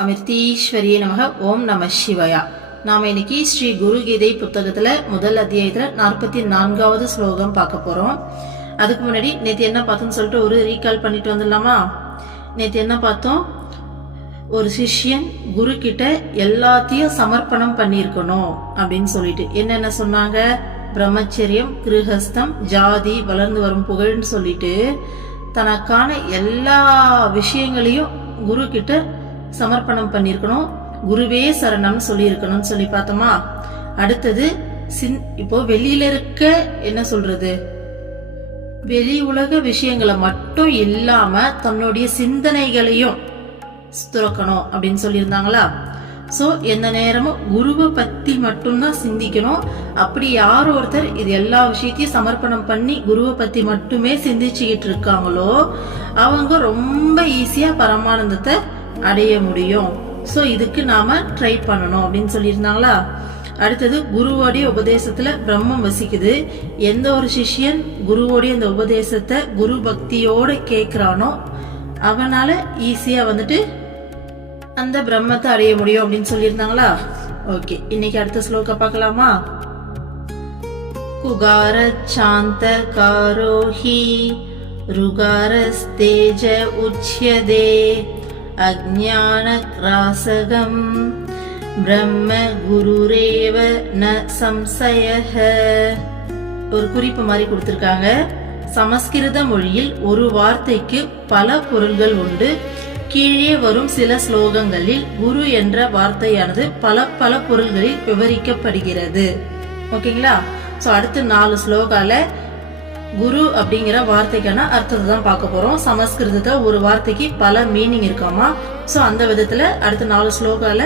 அமிர்தீஸ்வரியே நமக. ஓம் நம சிவயா. நாம இன்னைக்கு ஸ்ரீ குரு கீதை புத்தகத்துல முதல் அத்தியாயத்துல 44வது ஸ்லோகம் பார்க்க போறோம். அதுக்கு முன்னாடி நேற்று என்ன பார்த்தோம்னு சொல்லிட்டு ஒரு ரீகால் பண்ணிட்டு வந்துடலாமா? நேற்று என்ன பார்த்தோம்? ஒரு சிஷ்யன் குரு கிட்ட எல்லாத்தையும் சமர்ப்பணம் பண்ணியிருக்கணும் அப்படின்னு சொல்லிட்டு என்னென்ன சொன்னாங்க? பிரம்மச்சரியம், கிருஹஸ்தம், ஜாதி, வளர்ந்து வரும் புகழ்னு சொல்லிட்டு தனக்கான எல்லா விஷயங்களையும் குரு கிட்ட சமர்ப்பணம் பண்ணிருக்கணும். குருவே சரணம்னு சொல்லி இருக்கணும்னு சொல்லி பார்த்தோமா? அடுத்தது இப்போ வெளியில இருக்க என்ன சொல்றது, வெளி உலக விஷயங்களை மட்டும் இல்லாம தன்னுடைய சிந்தனைகளையும் துறக்கணும் அப்படின்னு சொல்லியிருந்தாங்களா? சோ எந்த நேரமும் குருவை பத்தி மட்டும்தான் சிந்திக்கணும். அப்படி யார் ஒருத்தர் இது எல்லா விஷயத்தையும் சமர்ப்பணம் பண்ணி குருவை பத்தி மட்டுமே சிந்திச்சுக்கிட்டு இருக்காங்களோ அவங்க ரொம்ப ஈஸியா பரமானந்தத்தை அடைய முடியும். சோ இதுக்கு நாம ட்ரை பண்ணணும் அப்படின்னு சொல்லியிருந்தாங்களா? அடுத்தது குருவோடைய உபதேசத்துல பிரம்மம் வசிக்குது. எந்த ஒரு சிஷ்யன் குருவோடைய இந்த உபதேசத்தை குரு பக்தியோட கேக்குறானோ அவனால ஈஸியா அந்த பிரம்மத்தை அடைய முடியும் அப்படின்னு சொல்லியிருந்தாங்களா? ஓகே, இன்னைக்கு அடுத்த ஸ்லோக பார்க்கலாமா? குகார சாந்த காரோஹி ருகாரஸ்தேஜ உச்யதே அஜ்ஞான ராசகம் பிரம்ம குருரேவ ந சம்சயஹ. ஒரு குறிப்பு மாதிரி கொடுத்திருக்காங்க. சமஸ்கிருத மொழியில் ஒரு வார்த்தைக்கு பல பொருள்கள் உண்டு. கீழே வரும் சில ஸ்லோகங்களில் குரு என்ற வார்த்தையானது பல பல பொருள்களில் விவரிக்கப்படுகிறது. ஓகேங்களா? சோ அடுத்து 4 ஸ்லோகால குரு அப்படிங்கிற வார்த்தைக்கான அர்த்தத்தை தான் பார்க்க போறோம். சமஸ்கிருதத்துல ஒரு வார்த்தைக்கு பல மீனிங் இருக்காமா? சோ அந்த விதத்துல அடுத்த 4 ஸ்லோகால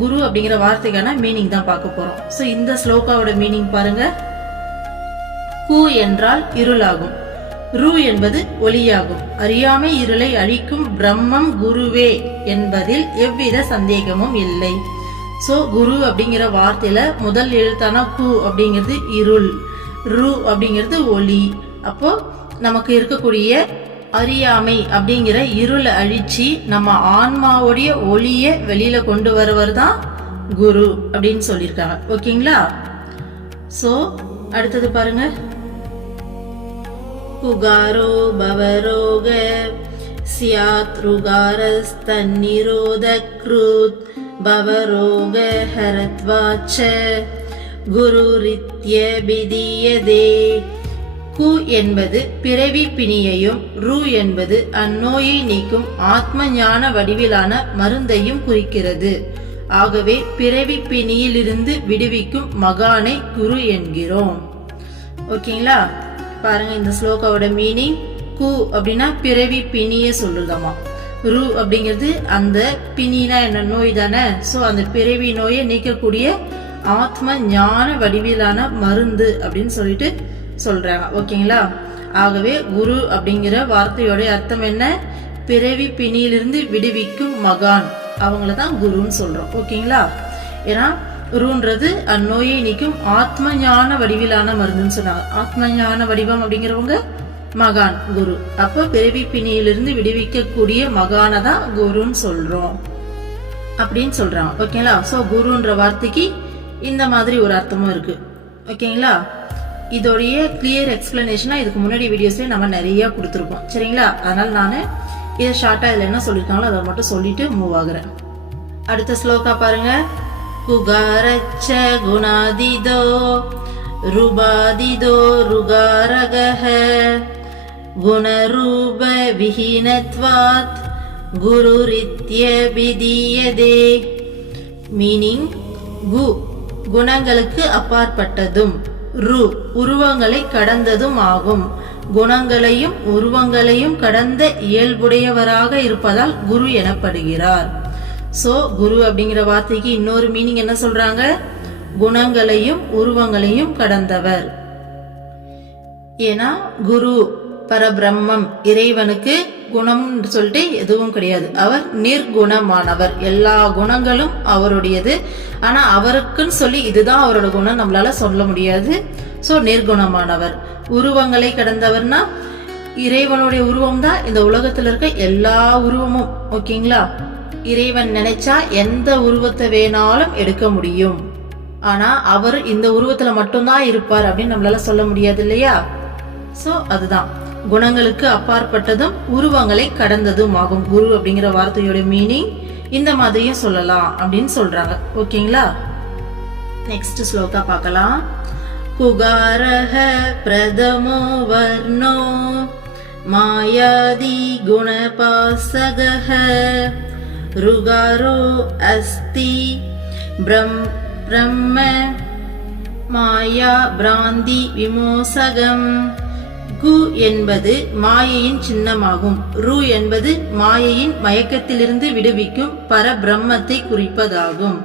குரு அப்படிங்கிற வார்த்தைக்கான மீனிங் தான் பார்க்க போறோம். சோ இந்த ஸ்லோகாவோட மீனிங் பாருங்க. கு என்றால் இருளாகும், ரு என்பது ஒளியாகும். அறியாமை இருளை அழிக்கும் பிரம்மம் குருவே என்பதில் எவ்வித சந்தேகமும் இல்லை. சோ குரு அப்படிங்கிற வார்த்தையில முதல் எழுத்தான கு அப்படிங்கிறது இருள், ரு அப்படிங்கிறது ஒளி. அப்போ நமக்கு இருக்கக்கூடிய அறியாமை அப்படிங்கிற இருளை அழிச்சு நம்ம ஆன்மாவுடைய ஒளிய வெளியில கொண்டு வரவர் தான் குரு அப்படின்னு சொல்லியிருக்காங்க. ஓகேங்களா? சோ அடுத்தது பாருங்க. குகாரோ பவரோக ஸ்யாத் ருகாரஸ்தன்னிரோதக்ருத் பவரோக ஹரத்வாச்ச குருரித்ய பிதியதே. கு என்பது பிறவி பிணியையும், ரு என்பது அந்நோயை நீக்கும் ஆத்ம ஞான வடிவிலான மருந்தையும் குறிக்கிறது. ஆகவே பிறவி பிணியிலிருந்து விடுவிக்கும் மகானை குரு என்கிறோம். ஓகேங்களா? பாருங்க, இந்த ஸ்லோகாவோட மீனிங். கு அப்படின்னா பிறவி பிணிய சொல்லுதாமா. ரு அப்படிங்கிறது அந்த பிணினா என்ன, நோய் தானே. சோ அந்த பிறவி நோயை நீக்கக்கூடிய ஆத்ம ஞான வடிவிலான மருந்து அப்படின்னு சொல்லிட்டு சொல்றாங்க. ஓகேங்களா? ஆகவே குரு அப்படிங்கிற வார்த்தையோட அர்த்தம் என்ன? பிறவி பிணியிலிருந்து விடுவிக்கும் மகான், அவங்களதான் குருன்னு சொல்றோம். ஓகேங்களா? ஏன்னா குருன்றது அந்நோயை நீக்கும் ஆத்ம ஞான வடிவிலான மருந்துன்னு சொன்னாங்க. ஆத்ம ஞான வடிவம் அப்படிங்கிறவங்க மகான் குரு. அப்ப பிறவி பிணியிலிருந்து விடுவிக்க கூடிய மகான தான் குருன்னு சொல்றோம் அப்படின்னு சொல்றாங்க. ஓகேங்களா? சோ குருன்ற வார்த்தைக்கு இந்த மாதிரி ஒரு அர்த்தமும் இருக்கு. ஓகேங்களா? இதோடைய கிளியர் எக்ஸ்பிளனேஷனா இதுக்கு முன்னாடி வீடியோஸ்ல நம்ம நிறைய கொடுத்துருக்கோம். சரிங்களா? அதனால நானு இதை ஷார்ட்டா இதுல என்ன சொல்லிருக்காங்களோ அதை மட்டும் சொல்லிட்டு மூவ் ஆகுறேன். அடுத்த ஸ்லோகா பாருங்க. குகாரச்ச குணாதிதோ ருபாதிதோ ருகாரகஹ குணரூப விஹீனத்வாத் குருரித்ய பிதியதே. மீனிங், கு குணங்களுக்கு அப்பாற்பட்டதும், ரு உருவங்களை கடந்ததும் ஆகும். குணங்களையும் உருவங்களையும் கடந்த இயல்புடையவராக இருப்பதால் குரு எனப்படுகிறார். சோ குரு அப்படிங்கிற வார்த்தைக்கு இன்னொரு மீனிங் என்ன சொல்றாங்க? குணங்களையும் உருவங்களையும் கடந்தவர். ஏன்னா குரு பரபிரம்மம், இறைவனுக்கு குணம் சொல்லிட்டு எதுவும் கிடையாது. அவர் நிர்குணமானவர், எல்லா குணங்களும் அவருடையது. ஆனா அவருக்குன்னு சொல்லி இதுதான் அவரோட குணம் நம்மளால சொல்ல முடியாது. சோ நிர்குணமானவர். உருவங்களை கடந்தவர்னா இறைவனுடைய உருவம் தான் இந்த உலகத்துல இருக்க எல்லா உருவமும். ஓகேங்களா? இறைவன் நினைச்சா எந்த உருவத்தை வேணாலும் எடுக்க முடியும். ஆனா அவர் இந்த உருவத்துல மட்டும்தான் இருப்பார் அப்படின்னு நம்மளால சொல்ல முடியாது இல்லையா? சோ அதுதான் குணங்களுக்கு அப்பாற்பட்டதும் உருவங்களை கடந்ததும் ஆகும். குரு அப்படிங்கிற வார்த்தையோட மீனிங் இந்த மாதிரியும் சொல்லலாம் அப்படின்னு சொல்றாங்க. ஓகேங்களா? நெக்ஸ்ட் ஸ்லோகா பார்க்கலாம். குகாரஹ பிரதமோ வர்ணோ மாயாதி குணபாசகஹ ருகாரோ அஸ்தி பிரம்ம மாயா பிராந்தி விமோசகம். கு என்பது மாயையின் சின்னமாகும். ரு என்பது மாயையின் மயக்கத்திலிருந்து விடுவிக்கும் பரபிரம்மத்தை குறிப்பதாகும்.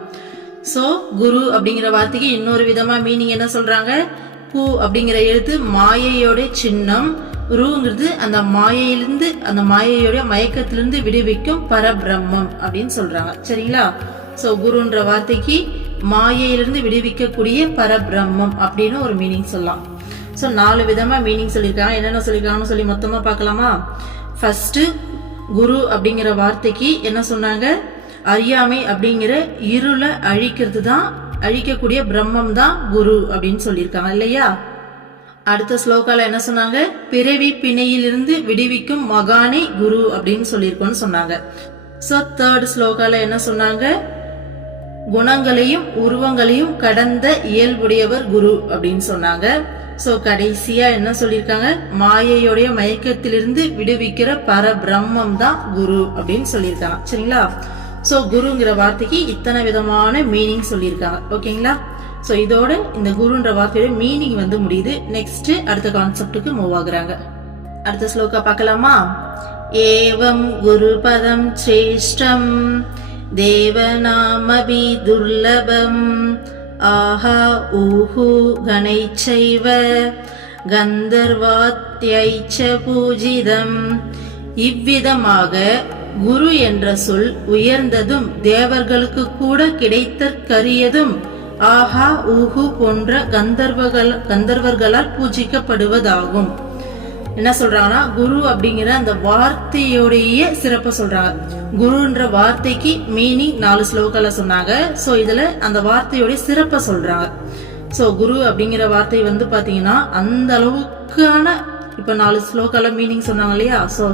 சோ குரு அப்படிங்கிற வார்த்தைக்கு இன்னொரு விதமா மீனிங் என்ன சொல்றாங்க? கு அப்படிங்கிற எழுத்து மாயையோட சின்னம், ருங்கிறது அந்த மாயையிலிருந்து அந்த மாயையோட மயக்கத்திலிருந்து விடுவிக்கும் பரபிரம்மம் அப்படின்னு சொல்றாங்க. சரிங்களா? சோ குருன்ற வார்த்தைக்கு மாயையிலிருந்து விடுவிக்கக்கூடிய பரபிரம்மம் அப்படின்னு ஒரு மீனிங் சொல்லலாம். ஸோ 4 விதமா மீனிங் சொல்லியிருக்காங்க. என்னென்ன சொல்லியிருக்காங்கன்னு சொல்லி மொத்தமா பார்க்கலாமா? ஃபர்ஸ்ட் குரு அப்படிங்கிற வார்த்தைக்கு என்ன சொன்னாங்க? அறியாமை அப்படிங்கிற இருளை அழிக்கிறது தான், அழிக்கக்கூடிய பிரம்மம் தான் குரு அப்படின்னு சொல்லியிருக்காங்க இல்லையா? அடுத்த ஸ்லோகால என்ன சொன்னாங்க? பிறவி பிணையிலிருந்து விடுவிக்கும் மகானே குரு அப்படின்னு சொல்லியிருக்கோம்னு சொன்னாங்க. ஸோ தேர்ட் ஸ்லோகால என்ன சொன்னாங்க? குணங்களையும் உருவங்களையும் கடந்த இயல்புடையவர் குரு அப்படின்னு சொன்னாங்க. சோ கடைசியா என்ன சொல்லிருக்காங்க? மாயையோடைய மயக்கத்திலிருந்து விடுவிக்கிற பரபிரம்மம் தான் குரு அப்படின்னு சொல்லியிருக்காங்க. சரிங்களா? சோ குருங்கிற வார்த்தைக்கு இத்தனை விதமான மீனிங் சொல்லியிருக்காங்க. ஓகேங்களா? சோ இதோட இந்த குருன்ற வார்த்தையோட மீனிங் வந்து முடியுது. நெக்ஸ்ட் அடுத்த கான்செப்டுக்கு மூவ் ஆகுறாங்க. அடுத்த ஸ்லோகா பார்க்கலாமா? ஏவம் குரு பதம் சேஷ்டம் தேவநாமபி துர்லபம் ஆஹா ஊஹு கணைச்சைவ கந்தர்வாத்யைச்ச பூஜிதம். இவ்விதமாக குரு என்ற சொல் உயர்ந்ததும் தேவர்களுக்கு கூட கிடைத்தற்கரியதும் ஆஹா ஊஹு போன்ற கந்தர்வர்களால் பூஜிக்கப்படுவதாகும். என்ன சொல்றாங்கன்னா, குரு அப்படிங்கிற அந்த வார்த்தையோடைய சிறப்பை சொல்றாங்க. குருன்ற வார்த்தைக்கு மீனிங் 4 ஸ்லோகால சொன்னாங்க. சோ இதுல அந்த வார்த்தையோட சிறப்பை சொல்றாங்க. சோ குரு அப்படிங்கிற வார்த்தை வந்து பாத்தீங்கன்னா அந்த அளவுக்கான, இப்ப 4 ஸ்லோகால மீனிங் சொன்னாங்க இல்லையா? சோ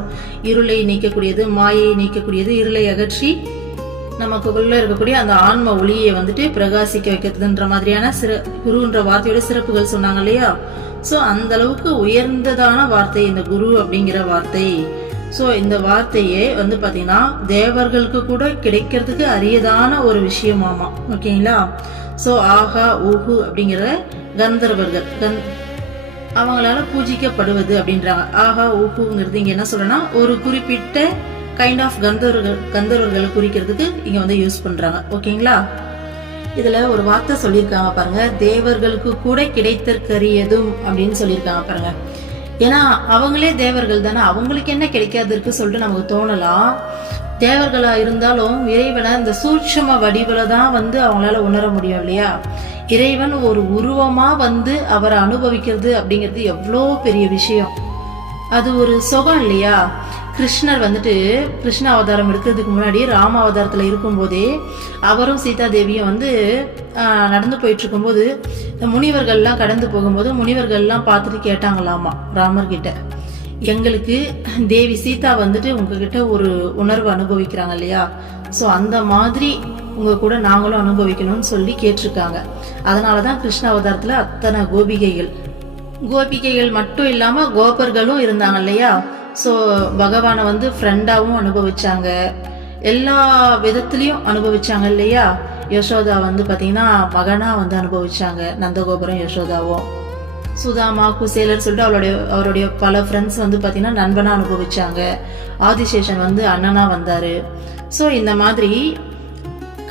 இருளை நீக்கக்கூடியது, மாயை நீக்கக்கூடியது, இருளை அகற்றி நமக்குள்ள இருக்கக்கூடிய அந்த ஆன்ம ஒளியை வந்துட்டு பிரகாசிக்க வைக்கிறதுன்ற மாதிரியான குருன்ற வார்த்தையோட சிறப்புகள் சொன்னாங்க இல்லையா? சோ அந்த அளவுக்கு உயர்ந்ததான வார்த்தை இந்த குரு அப்படிங்கிற வார்த்தை. சோ இந்த வார்த்தையே வந்து பாத்தீங்கன்னா தேவர்களுக்கு கூட கிடைக்கிறதுக்கு அரியதான ஒரு விஷயமாமா. ஓகேங்களா? சோ ஆஹா ஊஹு அப்படிங்கிற கந்தர்வர்கள் அவங்களால பூஜிக்கப்படுவது அப்படின்றாங்க. ஆஹா ஊஹுங்கிறது இங்க என்ன சொல்றேன்னா ஒரு குறிப்பிட்ட கைண்ட் ஆஃப் கந்தர்வர்களை குறிக்கிறதுக்கு இங்க வந்து யூஸ் பண்றாங்க. ஓகேங்களா? இதுல ஒரு வார்த்தை சொல்லியிருக்காங்க பாருங்க, தேவர்களுக்கு கூட கிடைத்தற்கரியதும் அப்படின்னு சொல்லியிருக்காங்க பாருங்க. ஏன்னா அவங்களே தேவர்கள் தானே, அவங்களுக்கு என்ன கிடைக்காது இருக்கு சொல்லிட்டு நமக்கு தோணலாம். தேவர்களா இருந்தாலும் இறைவனை இந்த சூட்சம வடிவில தான் வந்து அவங்களால உணர முடியும் இல்லையா? இறைவன் ஒரு உருவமா வந்து அவரை அனுபவிக்கிறது அப்படிங்கிறது எவ்வளோ பெரிய விஷயம். அது ஒரு சுகம் இல்லையா? கிருஷ்ணர் வந்துட்டு கிருஷ்ண அவதாரம் எடுக்கிறதுக்கு முன்னாடி ராம அவதாரத்துல இருக்கும் போதே அவரும் சீதா தேவியும் வந்து நடந்து போயிட்டு இருக்கும்போது முனிவர்கள்லாம் கடந்து போகும்போது முனிவர்கள்லாம் பார்த்துட்டு கேட்டாங்களாமா ராமர்கிட்ட, எங்களுக்கு தேவி சீதா வந்துட்டு உங்ககிட்ட ஒரு உணர்வு அனுபவிக்கிறாங்க இல்லையா? ஸோ அந்த மாதிரி உங்க கூட நாங்களும் அனுபவிக்கணும்னு சொல்லி கேட்டிருக்காங்க. அதனாலதான் கிருஷ்ண அவதாரத்துல அத்தனை கோபிகைகள் மட்டும் இல்லாம கோபர்களும் இருந்தாங்க இல்லையா? ஸோ பகவானை வந்து ஃப்ரெண்டாவும் அனுபவிச்சாங்க, எல்லா விதத்திலையும் அனுபவிச்சாங்க இல்லையா? யசோதா வந்து பாத்தீங்கன்னா மகனா வந்து அனுபவிச்சாங்க, நந்தகோபுரம் யசோதாவும். சுதாமா குசேலர் சொல்லிட்டு அவருடைய பல ஃப்ரெண்ட்ஸ் வந்து பாத்தீங்கன்னா நண்பனா அனுபவிச்சாங்க. ஆதிசேஷன் வந்து அண்ணனா வந்தாரு. ஸோ இந்த மாதிரி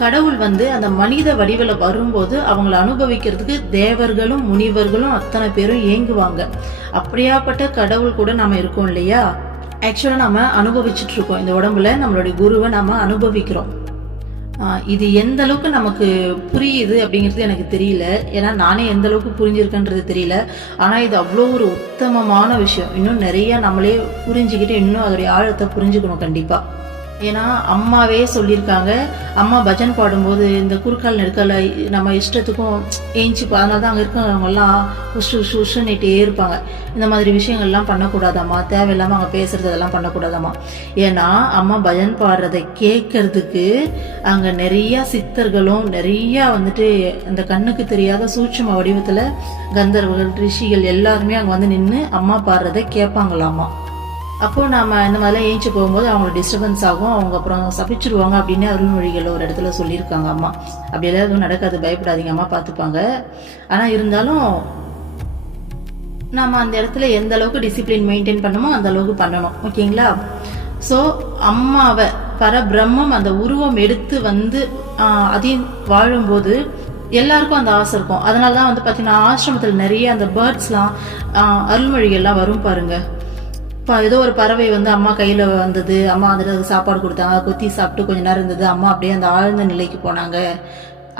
கடவுள் வந்து அந்த மனித வடிவில் வரும்போது அவங்களை அனுபவிக்கிறதுக்கு தேவர்களும் முனிவர்களும் அத்தனை பேரும் ஏங்குவாங்க. அப்படியாப்பட்ட கடவுள் கூட நாம இருக்கோம் இல்லையா? ஆக்சுவலா நாம அனுபவிச்சுட்டு இருக்கோம் இந்த உடம்புல, நம்மளுடைய குருவை நாம அனுபவிக்கிறோம். இது எந்த அளவுக்கு நமக்கு புரியுது அப்படிங்கிறது எனக்கு தெரியல, ஏன்னா நானே எந்த அளவுக்கு புரிஞ்சிருக்கேன்றது தெரியல. ஆனா இது அவ்வளோ ஒரு உத்தமமான விஷயம். இன்னும் நிறைய நம்மளே புரிஞ்சுக்கிட்டு இன்னும் அதோடைய ஆழத்தை புரிஞ்சுக்கணும் கண்டிப்பா. ஏன்னா அம்மாவே சொல்லியிருக்காங்க, அம்மா பஜன் பாடும்போது இந்த குறுக்கால் நெடுக்கல நம்ம இஷ்டத்துக்கும் ஏஞ்சி அதனால தான் அங்கே இருக்கிறவங்கெல்லாம் உஷுன்னுட்டே இருப்பாங்க. இந்த மாதிரி விஷயங்கள்லாம் பண்ணக்கூடாதாம்மா, தேவையில்லாமல் அங்கே பேசுறது அதெல்லாம் பண்ணக்கூடாதாம்மா. ஏன்னா அம்மா பஜன் பாடுறதை கேட்கறதுக்கு அங்கே நிறையா சித்தர்களும் நிறையா வந்துட்டு அந்த கண்ணுக்கு தெரியாத சூட்சும வடிவத்தில் கந்தர்வர்கள் ரிஷிகள் எல்லாருமே அங்கே வந்து நின்று அம்மா பாடுறதை கேட்பாங்களாம்மா. அப்போது நம்ம இந்த மாதிரிலாம் ஏஞ்சி போகும்போது அவங்களுக்கு டிஸ்டர்பன்ஸ் ஆகும், அவங்க அப்புறம் சபிச்சிருவாங்க அப்படின்னு அருள்மொழிகள் ஒரு இடத்துல சொல்லியிருக்காங்க அம்மா. அப்படியெல்லாம் எதுவும் நடக்காது, பயப்படாதீங்க, அம்மா பார்த்துப்பாங்க. ஆனால் இருந்தாலும் நம்ம அந்த இடத்துல எந்த அளவுக்கு டிசிப்ளின் மெயின்டைன் பண்ணணுமோ அந்த அளவுக்கு பண்ணணும், ஓகேங்களா? ஸோ அம்மாவை பரபிரம்மம் அந்த உருவம் எடுத்து வந்து அதையும் வாழும்போது எல்லாருக்கும் அந்த ஆசை இருக்கும். அதனால தான் வந்து பார்த்தீங்கன்னா ஆசிரமத்தில் நிறைய அந்த பேர்ட்ஸ்லாம் அருள்மொழிகள்லாம் வரும் பாருங்க. ஏதோ ஒரு பறவை வந்து அம்மா கையில் வந்தது, அம்மா வந்துட்டு அதுக்கு சாப்பாடு கொடுத்தாங்க, கொத்தி சாப்பிட்டு கொஞ்ச நேரம் இருந்தது, அம்மா அப்படியே அந்த ஆழ்ந்த நிலைக்கு போனாங்க.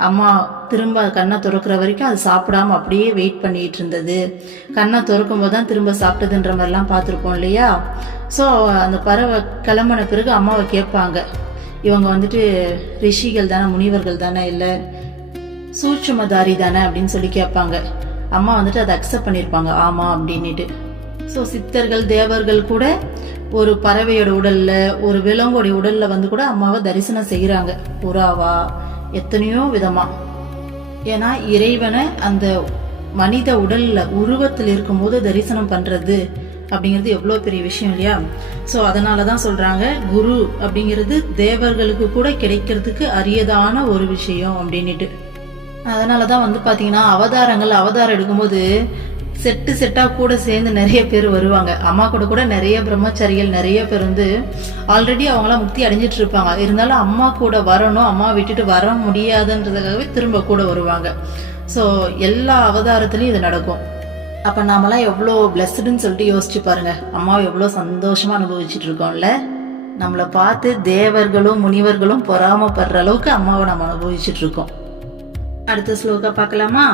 அம்மா திரும்ப கண்ணை திறக்கிற வரைக்கும் அது சாப்பிடாம அப்படியே வெயிட் பண்ணிட்டு இருந்தது, கண்ணை திறக்கும் போது தான் திரும்ப சாப்பிட்டதுன்ற மாதிரிலாம் பார்த்துருப்போம் இல்லையா? ஸோ அந்த பறவை கிளம்பின பிறகு அம்மாவை கேட்பாங்க, இவங்க வந்துட்டு ரிஷிகள் தானே, முனிவர்கள் தானே, இல்லை சூட்சுமதாரி தானே அப்படின்னு சொல்லி கேட்பாங்க. அம்மா வந்துட்டு அதை அக்செப்ட் பண்ணியிருப்பாங்க, ஆமாம் அப்படின்ட்டு. ஸோ சித்தர்கள் தேவர்கள் கூட ஒரு பறவையோட உடல்ல ஒரு விலங்கோடைய உடல்ல வந்து கூட அம்மாவை தரிசனம் செய்கிறாங்க, புறாவா எத்தனையோ விதமா. ஏன்னா இறைவனை அந்த மனித உடல்ல உருவத்தில் இருக்கும்போது தரிசனம் பண்றது அப்படிங்கிறது எவ்வளோ பெரிய விஷயம் இல்லையா? ஸோ அதனால தான் சொல்றாங்க, குரு அப்படிங்கிறது தேவர்களுக்கு கூட கிடைக்கிறதுக்கு அரியதான ஒரு விஷயம் அப்படின்ட்டு. அதனால தான் வந்து பார்த்தீங்கன்னா அவதாரம் எடுக்கும்போது செட்டா கூட சேர்ந்து நிறைய பேர் வருவாங்க. அம்மா கூட நிறைய பிரம்மச்சாரிகள் நிறைய பேர் வந்து ஆல்ரெடி அவங்களாம் முக்தி அடைஞ்சிட்டு இருப்பாங்க. இருந்தாலும் அம்மா கூட வரணும், அம்மா விட்டுட்டு வர முடியாதுன்றதுக்காகவே திரும்ப கூட வருவாங்க. ஸோ எல்லா அவதாரத்துலையும் இது நடக்கும். அப்போ நாமெல்லாம் எவ்வளோ பிளஸ்டுன்னு சொல்லிட்டு யோசிச்சு பாருங்க, அம்மாவை எவ்வளோ சந்தோஷமா அனுபவிச்சுட்டு இருக்கோம்ல. நம்மளை பார்த்து தேவர்களும் முனிவர்களும் பொறாமப்படுற அளவுக்கு அம்மாவை நம்ம அனுபவிச்சுட்டு இருக்கோம். அடுத்த ஸ்லோகா பார்க்கலாமா?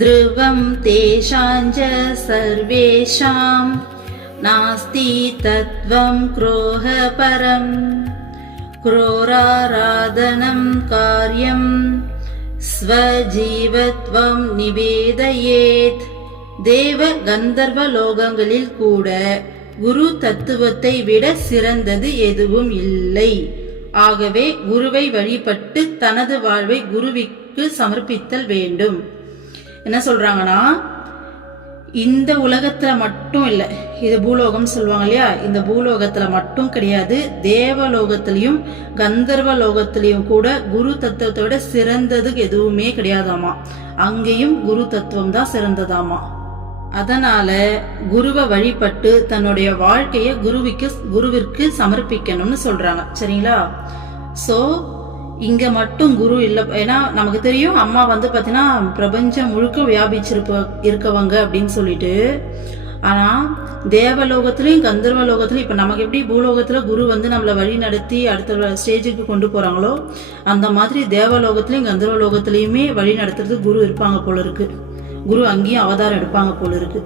ध्रुवं तेषाञ्च सर्वेषां नास्ति तत्त्वं क्रोह परं क्रोराराधनं कार्यं स्वजीवत्वं निवेदयेत्. தேவ கந்தர்வ லோகங்களில் கூட குரு தத்துவத்தை விட சிறந்தது எதுவும் இல்லை. ஆகவே குருவை வழிபட்டு தனது வாழ்வை குருவிற்கு சமர்ப்பித்தல் வேண்டும். என்ன சொல்றாங்கன்னா, இந்த உலகத்துல மட்டும் இல்லை, இது பூலோகம் சொல்லுவாங்க இல்லையா, இந்த பூலோகத்துல மட்டும் கிடையாது, தேவலோகத்திலையும் கந்தர்வ லோகத்திலையும் கூட குரு தத்துவத்தை விட சிறந்ததுக்கு எதுவுமே கிடையாதாமா. அங்கேயும் குரு தத்துவம் தான் சிறந்ததாமா. அதனால குருவை வழிபட்டு தன்னுடைய குருவிற்கு சமர்ப்பிக்கணும்னு சொல்றாங்க, சரிங்களா? சோ இங்க மட்டும் குரு இல்லை. ஏன்னா நமக்கு தெரியும் அம்மா வந்து பாத்தீங்கன்னா பிரபஞ்சம் முழுக்க இருக்கவங்க அப்படின்னு சொல்லிட்டு. ஆனா தேவலோகத்திலையும் கந்தர்வ லோகத்திலையும் இப்ப நமக்கு எப்படி பூலோகத்துல குரு வந்து நம்மளை வழி நடத்தி அடுத்த ஸ்டேஜுக்கு கொண்டு போறாங்களோ, அந்த மாதிரி தேவலோகத்திலையும் கந்தர்வ லோகத்திலையுமே வழி நடத்துறது குரு இருப்பாங்க போல இருக்கு. குரு அங்கேயும் அவதாரம் எடுப்பாங்க போல இருக்கு.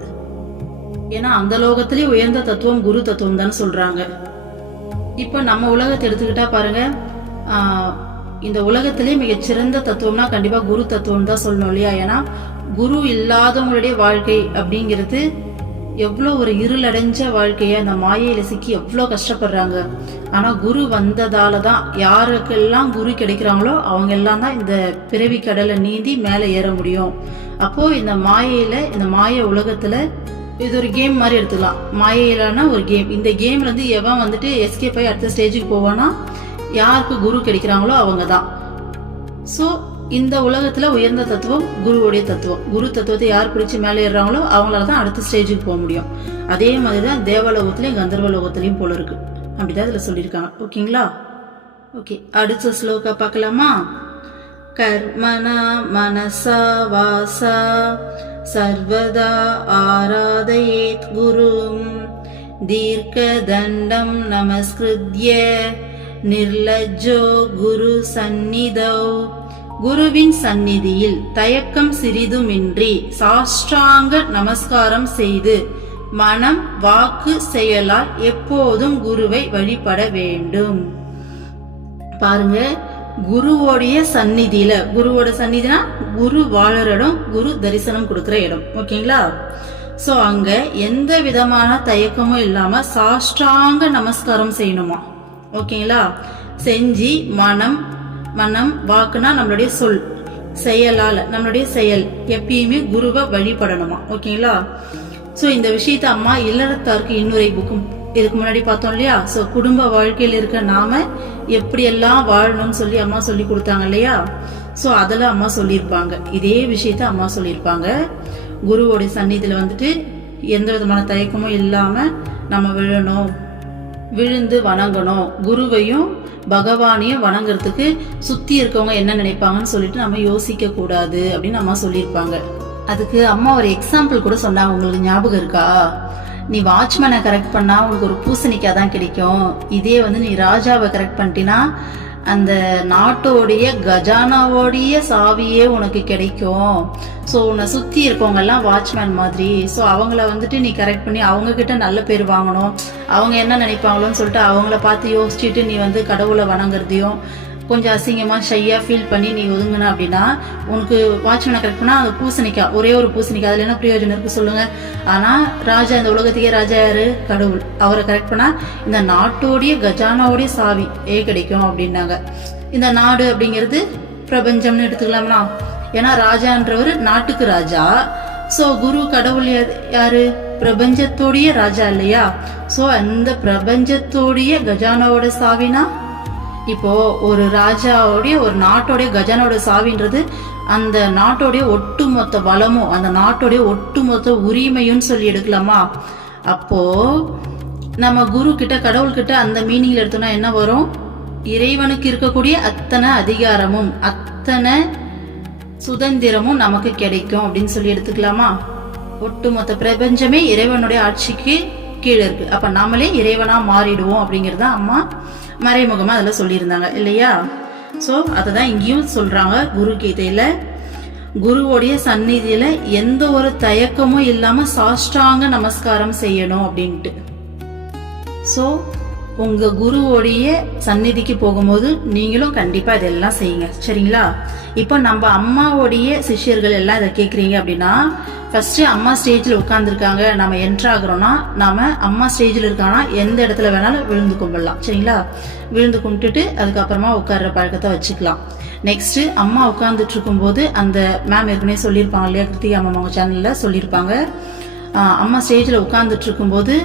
ஏன்னா அந்த லோகத்திலேயே உயர்ந்த தத்துவம் குரு தத்துவம் தானே சொல்றாங்க. இப்ப நம்ம உலகத்தை எடுத்துக்கிட்டா பாருங்க, இந்த உலகத்திலே மிகச்சிறந்த தத்துவம்னா கண்டிப்பா குரு தத்துவம் தான் சொல்லணும் இல்லையா? ஏன்னா குரு இல்லாதவங்களுடைய வாழ்க்கை அப்படிங்கிறது எவ்வளோ ஒரு இருளடைஞ்ச வாழ்க்கைய அந்த மாயையில சிக்கி எவ்வளோ கஷ்டப்படுறாங்க. ஆனா குரு வந்ததால தான் யாருக்கெல்லாம் குரு கிடைக்கிறாங்களோ அவங்க எல்லாம் தான் இந்த பிறவி கடலை நீந்தி மேலே ஏற முடியும். அப்போ இந்த மாயையில இந்த மாய உலகத்துல இது ஒரு கேம் மாதிரி எடுத்துக்கலாம். மாயையிலான ஒரு கேம். இந்த கேம்ல இருந்து எவன் வந்துட்டு எஸ்கேப் ஆகி அடுத்த ஸ்டேஜுக்கு போவானா, யாருக்கு குரு கிடைக்கிறாங்களோ அவங்க தான். ஸோ இந்த உலகத்துல உயர்ந்த தத்துவம் குருவுடைய தத்துவம். குரு தத்துவத்தை யார் பிடிச்சு மேலே ஏறாங்களோ அவங்களால தான் அடுத்த ஸ்டேஜுக்கு போக முடியும். அதே மாதிரிதான் தேவலோகத்திலையும் கந்தர்வ லோகத்திலையும் போல இருக்கு. அப்படிதான் இதுல சொல்லியிருக்காங்க, ஓகேங்களா? ஓகே, அடுத்த ஸ்லோகா பார்க்கலாமா? கர்மணா மனசா வாசா சர்வதா ஆராதயேத் குரும் தீர்க்கதண்டம் நமஸ்கிருத்ய நிர்லஜ்ஜோ குரு சந்நிதௌ. குருவின் சந்நிதியில் தயக்கம் சிறிதுமின்றி சாஷ்டாங்க நமஸ்காரம் செய்து மனம் வாக்கு செயலால் எப்போதும் குருவை வழிபட வேண்டும். பாருங்க, குருவோடைய சந்நிதியில, குருவோட சந்நிதினா குரு வாழற இடம், குரு தரிசனம் கொடுக்கிற இடம். ஓகேங்களா? சோ அங்க எந்த விதமான தயக்கமும் இல்லாம சாஷ்டாங்க நமஸ்காரம் செய்யணுமா. ஓகேங்களா? செஞ்சு மனம் வாக்குனா நம்மளுடைய சொல், செயலால நம்மளுடைய செயல் எப்பயுமே குருவை வழிபடணுமா. ஓகேங்களா? சோ இந்த விஷயத்த அம்மா இல்லறத்தாருக்கு இன்னுரை புக்கும் இதுக்கு முன்னாடி பார்த்தோம் இல்லையா. சோ குடும்ப வாழ்க்கையில இருக்க நாம எப்படி எல்லாம் வாழணும்னு சொல்லி அம்மா சொல்லி கொடுத்தாங்க இல்லையா. சோ அதுல அம்மா சொல்லியிருப்பாங்க, இதே விஷயத்த அம்மா சொல்லியிருப்பாங்க. குருவோடைய சந்நிதியில வந்துட்டு எந்த விதமான தயக்கமும் இல்லாம நம்ம விழுந்து வணங்கணும். குருவையும் பகவானையும் வணங்குறதுக்கு சுத்தி இருக்கவங்க என்ன நினைப்பாங்கன்னு சொல்லிட்டு நம்ம யோசிக்க கூடாது அப்படின்னு அம்மா சொல்லியிருப்பாங்க. அதுக்கு அம்மா ஒரு எக்ஸாம்பிள் கூட சொன்னாங்க, உங்களுக்கு ஞாபகம் இருக்கா? நீ வாட்ச்மேனை கரெக்ட் பண்ணா உனக்கு ஒரு பூசணிக்காய் தான் கிடைக்கும், இதே நீ ராஜாவை கரெக்ட் பண்ணிட்டீன்னா அந்த நாட்டோடைய கஜானாவோடைய சாவியே உனக்கு கிடைக்கும். ஸோ உன்னை சுற்றி இருக்கவங்க எல்லாம் வாட்ச்மேன் மாதிரி. ஸோ அவங்கள நீ கரெக்ட் பண்ணி அவங்க கிட்ட நல்ல பேர் வாங்கணும். அவங்க என்ன நினைப்பாங்களோன்னு சொல்லிட்டு அவங்கள பார்த்து யோசிச்சுட்டு நீ கடவுளை வணங்குறதையும் கொஞ்சம் அசிங்கமா ஷையா ஃபீல் பண்ணி நீ ஒதுங்கின அப்படின்னா உனக்கு வாட்ச்மேனை கரெக்ட் பண்ணா அந்த பூசணிக்காய், ஒரே ஒரு பூசணிக்காய், அதுல என்ன பிரயோஜனம் இருக்கு சொல்லுங்க. ஆனா ராஜா, இந்த உலகத்துக்கே ராஜா யாரு? கடவுள். அவரை கரெக்ட் பண்ணா இந்த நாட்டோடைய கஜானாவோடைய சாவி கிடைக்கும் அப்படின்னாங்க. இந்த நாடு அப்படிங்கிறது பிரபஞ்சம்னு எடுத்துக்கலாம்னா, ஏன்னா ராஜான்றவர் நாட்டுக்கு ராஜா. சோ குரு கடவுள் யாரு? பிரபஞ்சத்தோடைய ராஜா இல்லையா. சோ அந்த பிரபஞ்சத்தோடைய கஜானாவோட சாவினா இப்போ ஒரு ராஜாவுடைய ஒரு நாட்டோடைய கஜானோட சாவின்றது அந்த நாட்டோடைய ஒட்டுமொத்த பலமும் அந்த நாட்டோடைய ஒட்டுமொத்த உரிமையும் சொல்லி எடுக்கலாமா. அப்போ நம்ம குரு கிட்ட கடவுள் கிட்ட அந்த மீனிங்ல எடுத்தோம்னா என்ன வரும்? இறைவனுக்கு இருக்கக்கூடிய அத்தனை அதிகாரமும் அத்தனை சுதந்திரமும் நமக்கு கிடைக்கும் அப்படின்னு சொல்லி எடுத்துக்கலாமா. ஒட்டுமொத்த பிரபஞ்சமே இறைவனுடைய ஆட்சிக்கு கீழே இருக்கு. அப்ப நாமளே இறைவனா மாறிடுவோம் அப்படிங்கறத அம்மா மறைமுகமா அதுல சொல்லியிருந்தாங்க இல்லையா. சோ அததான் இங்கேயும் சொல்றாங்க குரு கீதையில, குருவோடைய சந்நிதியில எந்த ஒரு தயக்கமும் இல்லாம சாஷ்டாங்க நமஸ்காரம் செய்யணும் அப்படின்ட்டு. சோ உங்க குருவோடைய சந்நிதிக்கு போகும்போது நீங்களும் கண்டிப்பா இதெல்லாம் செய்யுங்க, சரிங்களா. இப்போ நம்ம அம்மாவோடைய சிஷ்யர்கள் எல்லாம் இதை கேக்குறீங்க அப்படின்னா, ஃபர்ஸ்ட் அம்மா ஸ்டேஜ்ல உட்கார்ந்துருக்காங்க, நம்ம என்ட்ரு ஆகுறோம்னா நாம அம்மா ஸ்டேஜ்ல இருக்காங்கன்னா எந்த இடத்துல வேணாலும் விழுந்து கும்பிடலாம், சரிங்களா. விழுந்து கும்பிட்டுட்டு அதுக்கப்புறமா உட்கார்ற பழக்கத்தை வச்சுக்கலாம். நெக்ஸ்ட் அம்மா உட்கார்ந்துட்டு இருக்கும் போது அந்த மேம் ஏற்கனவே சொல்லியிருப்பாங்க இல்லையா, கிருத்திகா அம்மா அவங்க சேனல்ல சொல்லியிருப்பாங்க, அம்மா ஸ்டேஜ்ல உட்கார்ந்துட்டு இருக்கும் போது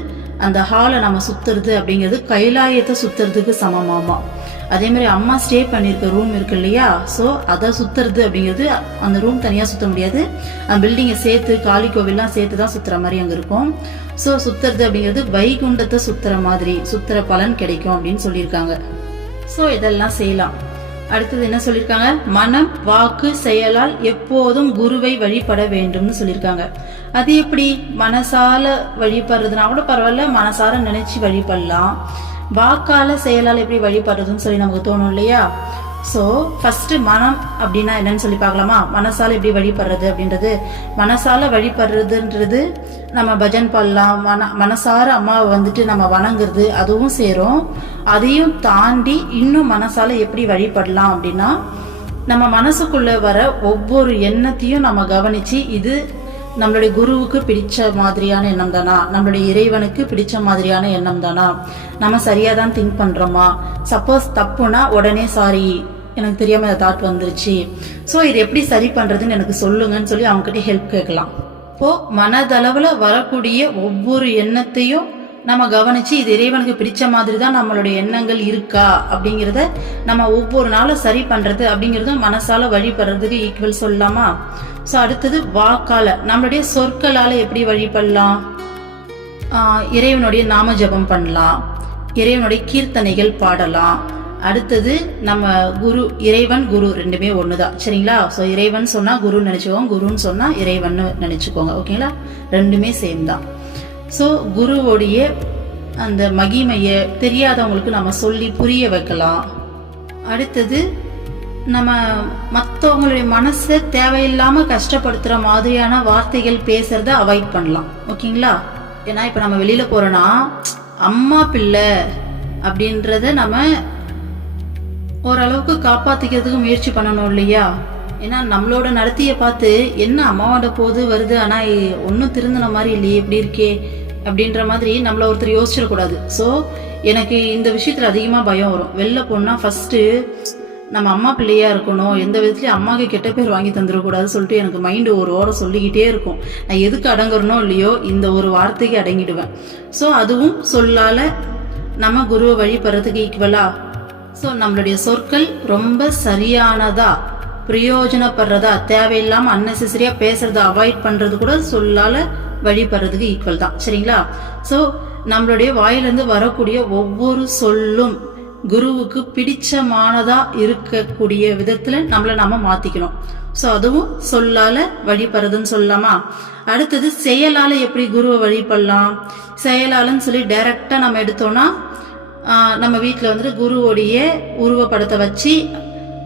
அந்த ஹாலை நம்ம சுத்துறது அப்படிங்கிறது கைலாயத்தை சுத்துறதுக்கு சமமாமா. அதே மாதிரி அம்மா ஸ்டே பண்ணிருக்க ரூம் இருக்கு இல்லையா, சோ அதை சுத்துறது அப்படிங்கிறது அந்த ரூம் தனியா சுத்த முடியாது, பில்டிங்கை சேர்த்து காளி கோவில்லாம் சேர்த்து தான் சுத்துற மாதிரி அங்க இருக்கும். சோ சுத்துறது அப்படிங்கிறது வைகுண்டத்தை சுத்துற மாதிரி சுத்துற பலன் கிடைக்கும் அப்படின்னு சொல்லியிருக்காங்க. சோ இதெல்லாம் செய்யலாம். அடுத்தது என்ன சொல்லியிருக்காங்க? மனம் வாக்கு செயலால் எப்போதும் குருவை வழிபட வேண்டும்னு சொல்லியிருக்காங்க. அது எப்படி? மனசால வழிபடுறதுனா கூட பரவாயில்ல, மனசார நினைச்சு வழிபடலாம். வாக்கால செயலால் எப்படி வழிபடுறதுன்னு சொல்லி நமக்கு தோணும் இல்லையா. சோ ஃபர்ஸ்ட் மனம் அப்படின்னா என்னன்னு சொல்லி பார்க்கலாமா. மனசால எப்படி வழிபடுறது அப்படின்றது, மனசால வழிபடுறதுன்றது நம்ம பஜன் பண்ணலாம், மனசார அம்மாவை நம்ம வணங்குறது அதுவும் சேரும். அதையும் தாண்டி இன்னும் மனசால எப்படி வழிபடலாம் அப்படின்னா, நம்ம மனசுக்குள்ள வர ஒவ்வொரு எண்ணத்தையும் நம்ம கவனிச்சு இது நம்மளுடைய குருவுக்கு பிடிச்ச மாதிரியான எண்ணம் தானா, நம்மளுடைய இறைவனுக்கு பிடிச்ச மாதிரியான எண்ணம் தானா, நம்ம சரியா தான் திங்க் பண்றோமா, சப்போஸ் தப்புனா உடனே சாரி எனக்கு தெரியாம இந்த தாட் வந்துருச்சு, சோ இது எப்படி சரி பண்றதுன்னு எனக்கு சொல்லுங்கன்னு சொல்லி அவங்க கிட்ட ஹெல்ப் கேட்கலாம். இப்போ மனதளவுல வரக்கூடிய ஒவ்வொரு எண்ணத்தையும் நம்ம கவனிச்சு இது இறைவனுக்கு பிடிச்ச மாதிரி தான் நம்மளுடைய எண்ணங்கள் இருக்கா அப்படிங்கறத நம்ம ஒவ்வொரு நாளும் சரி பண்றது அப்படிங்கறதும் மனசால வழிபடுறதுக்கு ஈக்குவல் சொல்லலாமா. சோ அடுத்தது வாக்கால நம்மளுடைய சொற்களால எப்படி வழிபடலாம்? இறைவனுடைய நாம ஜபம் பண்ணலாம், இறைவனுடைய கீர்த்தனைகள் பாடலாம். அடுத்தது நம்ம இறைவன் குரு ரெண்டுமே ஒண்ணுதான், சரிங்களா. சோ இறைவன் சொன்னா குரு நினைச்சுக்கோங்க, குருன்னு சொன்னா இறைவன் நினைச்சுக்கோங்க, ஓகேங்களா. ரெண்டுமே சேம் தான். சோ குருவோடைய அந்த மகிமைய தெரியாதவங்களுக்கு நம்ம சொல்லி புரிய வைக்கலாம். அடுத்தது நம்ம மற்றவங்களுடைய மனசை தேவையில்லாம கஷ்டப்படுத்துற மாதிரியான வார்த்தைகள் பேசுறத அவாய்ட் பண்ணலாம், ஓகேங்களா. ஏன்னா இப்ப நம்ம வெளியில போறோம்னா அம்மா பிள்ளை அப்படின்றத நம்ம ஓரளவுக்கு காப்பாத்திக்கிறதுக்கு முயற்சி பண்ணணும் இல்லையா? ஏன்னா நம்மளோட நடத்திய பார்த்து என்ன அம்மாவோட போது வருது, ஆனா ஒன்னும் திருந்தின மாதிரி இல்லையே, எப்படி இருக்கே அப்படின்ற மாதிரி நம்மள ஒருத்தர் யோசிச்சிடக்கூடாது. ஸோ எனக்கு இந்த விஷயத்துல அதிகமா பயம் வரும். வெளில போனா ஃபர்ஸ்ட் நம்ம அம்மா பிள்ளையா இருக்கணும், எந்த விதத்துலயும் அம்மாவுக்கு கெட்ட பேர் வாங்கி தந்துடக்கூடாது சொல்லிட்டு எனக்கு மைண்டு ஒரு ஓரம் சொல்லிக்கிட்டே இருக்கும். நான் எதுக்கு அடங்குறனோ இல்லையோ இந்த ஒரு வார்த்தைக்கு அடங்கிடுவேன். ஸோ அதுவும் சொல்லால நம்ம குருவை வழிபடுறதுக்கு ஈக்குவலா. ஸோ நம்மளுடைய சொற்கள் ரொம்ப சரியானதா, பிரயோஜனப்படுறதா, தேவையில்லாம அன்னெசரியா பேசுறத அவாய்ட் பண்றது கூட சொல்லால வழிபடுறதுக்கு ஈக்குவல் தான். சரிங்களா? ஸோ நம்மளுடைய வாயிலிருந்து வரக்கூடிய ஒவ்வொரு சொல்லும் குருவுக்கு பிடிச்சமானதா இருக்கக்கூடிய விதத்துல நம்மள நாம மாத்திக்கணும். ஸோ அதுவும் சொல்லால வழிபடுறதுன்னு சொல்லலாமா? அடுத்தது செயலால எப்படி குருவை வழிபடலாம்? செயலாலன்னு சொல்லி டைரக்டா நம்ம எடுத்தோம்னா நம்ம வீட்டில் வந்துட்டு குருவோடைய உருவப்படத்தை வச்சு,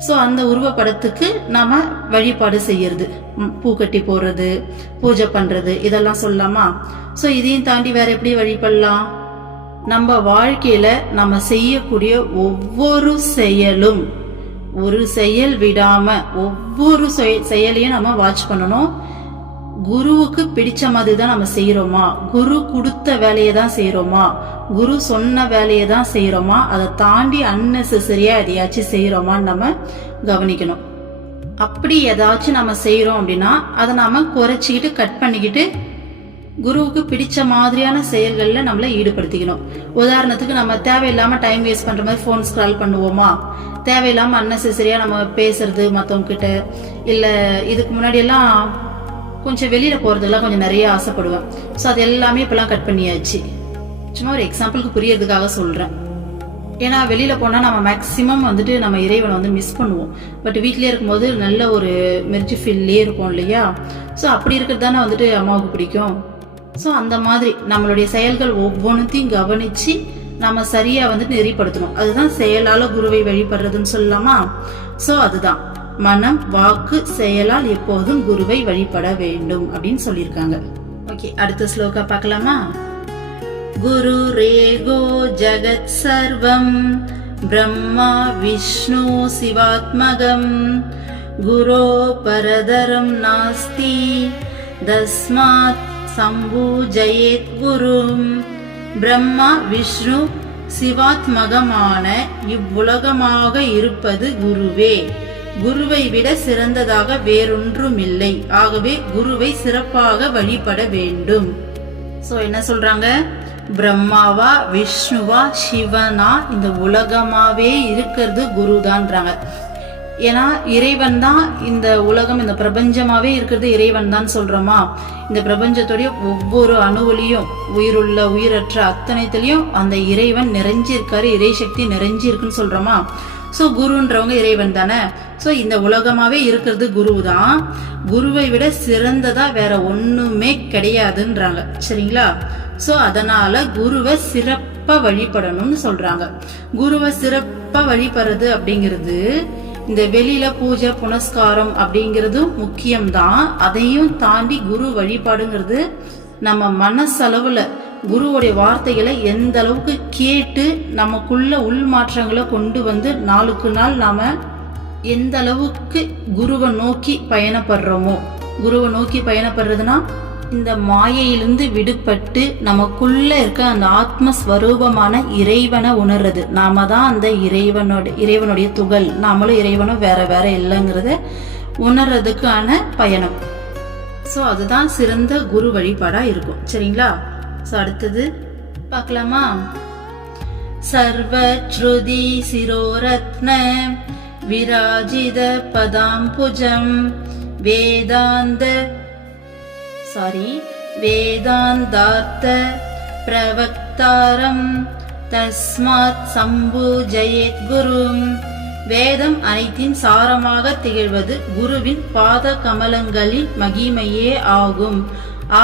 ஸோ அந்த உருவப்படத்துக்கு நாம வழிபாடு செய்யறது, பூக்கட்டி போடுறது, பூஜை பண்றது, இதெல்லாம் சொல்லலாமா? ஸோ இதையும் தாண்டி வேற எப்படி வழிபடலாம்? நம்ம வாழ்க்கையில நம்ம செய்யக்கூடிய ஒவ்வொரு செயலும், ஒரு செயல் விடாம ஒவ்வொரு செயலையும் நம்ம வாட்ச் பண்ணணும். குருவுக்கு பிடிச்ச மாதிரி தான் நம்ம செய்யறோமா, குரு கொடுத்த வேலையை தான் செய்யறோமா, குரு சொன்ன வேலையை தான் செய்யறோமா, அதை தாண்டி அன்னெசரியா எதையாச்சும் செய்யறோமான்னு நம்ம கவனிக்கணும். அப்படி ஏதாச்சும் நம்ம செய்யறோம் அப்படின்னா அதை நாம குறைச்சிக்கிட்டு கட் பண்ணிக்கிட்டு குருவுக்கு பிடிச்ச மாதிரியான செயல்கள்ல நம்மள ஈடுபடுத்திக்கணும். உதாரணத்துக்கு நம்ம தேவையில்லாம டைம் வேஸ்ட் பண்ற மாதிரி போன் ஸ்க்ரால் பண்ணுவோமா, தேவையில்லாம அன்னெசரியா நம்ம பேசுறது மத்தவங்க கிட்ட, இல்ல இதுக்கு முன்னாடி எல்லாம் கொஞ்சம் வெளியில போறதுலாம் கொஞ்சம் நிறைய ஆசைப்படுவேன். ஸோ அது எல்லாமே இப்பெல்லாம் கட் பண்ணியாச்சு. சும்மா ஒரு எக்ஸாம்பிளுக்கு புரியறதுக்காக சொல்றேன். ஏன்னா வெளியில போனா நம்ம மேக்சிமம் வந்துட்டு நம்ம இறைவனை வந்து மிஸ் பண்ணுவோம். பட் வீட்லயே இருக்கும்போது நல்ல ஒரு மெர்ஜி ஃபீல்லே இருக்கும் இல்லையா? ஸோ அப்படி இருக்கிறது தானே வந்துட்டு அம்மாவுக்கு பிடிக்கும். ஸோ அந்த மாதிரி நம்மளுடைய செயல்கள் ஒவ்வொன்றையும் கவனிச்சு நம்ம சரியா வந்துட்டு நெறிப்படுத்தணும். அதுதான் செயலால குருவை வழிபடுறதுன்னு சொல்லலாமா? ஸோ அதுதான் மனம், வாக்கு, செயலால் எப்போதும் குருவை வழிபட வேண்டும் அப்படின்னு சொல்லியிருக்காங்க. ஓகே, அடுத்த ஸ்லோகா பார்க்கலாமா? குரு ரேகோ ஜகத் சர்வம் பிரம்மா விஷ்ணு சிவாத்மகம் குரோ பரதரம் நாஸ்தி தஸ்மாத் சம்பூஜயேத் குரும். பிரம்மா விஷ்ணு சிவாத்மகமான இவ்வுலகமாக இருப்பது குருவே. குருவை விட சிறந்ததாக வேறொன்றுமில்லை. ஆகவே குருவை சிறப்பாக வழிபட வேண்டும். சோ என்ன சொல்றாங்க? பிரம்மாவா, விஷ்ணுவா, சிவனா, இந்த உலகமாவே இருக்கிறது குருதான்றாங்க. ஏன்னா இறைவன் தான் இந்த உலகம், இந்த பிரபஞ்சமாவே இருக்கிறது இறைவன் தான் சொல்றோமா? இந்த பிரபஞ்சத்துடைய ஒவ்வொரு அணுவிலையும், உயிருள்ள உயிரற்ற அத்தனைத்திலையும் அந்த இறைவன் நிறைஞ்சிருக்காரு, இறை சக்தி நிறைஞ்சிருக்குன்னு சொல்றோமா? ஸோ குருன்றவங்க இறைவன் தானே. ஸோ இந்த உலகமாவே இருக்கிறது குரு தான். குருவை விட சிறந்ததா வேற ஒண்ணுமே கிடையாதுன்றாங்க. சரிங்களா? ஸோ அதனால குருவை சிறப்பா வழிபடணும்னு சொல்றாங்க. குருவை சிறப்பா வழிபடுறது அப்படிங்கிறது இந்த வெளியில பூஜை புனஸ்காரம் அப்படிங்கிறதும் முக்கியம்தான். அதையும் தாண்டி குரு வழிபாடுங்கிறது நம்ம மனசளவுல குருவோடைய வார்த்தைகளை எந்த அளவுக்கு கேட்டு நமக்குள்ள உள் மாற்றங்களை கொண்டு வந்து நாளுக்கு நாள் நாம எந்த அளவுக்கு குருவை நோக்கி பயணப்படுறோமோ. குருவை நோக்கி பயணப்படுறதுனா இந்த மாயையிலிருந்து விடுபட்டு நமக்குள்ள இருக்க அந்த ஆத்மஸ்வரூபமான இறைவனை உணர்றது. நாம தான் அந்த இறைவனுடைய துகள், நாமளும் இறைவனும் வேற வேற இல்லைங்கிறத உணர்றதுக்கான பயணம். ஸோ அதுதான் சிறந்த குரு வழிபாடா இருக்கும். சரிங்களா? ஸோ அடுத்தது பார்க்கலாமா? சர்வச்ருதி சிரோரத்ன விராஜித பதாம்புஜம் வேதாந்தார்த்த பிரவக்தாரம் தஸ்மாத் சம்பூஜயேத் குரும். வேதம் அனைத்தின் சாரமாக திகழ்வது குருவின் பாத கமலங்களின் மகிமையே ஆகும்.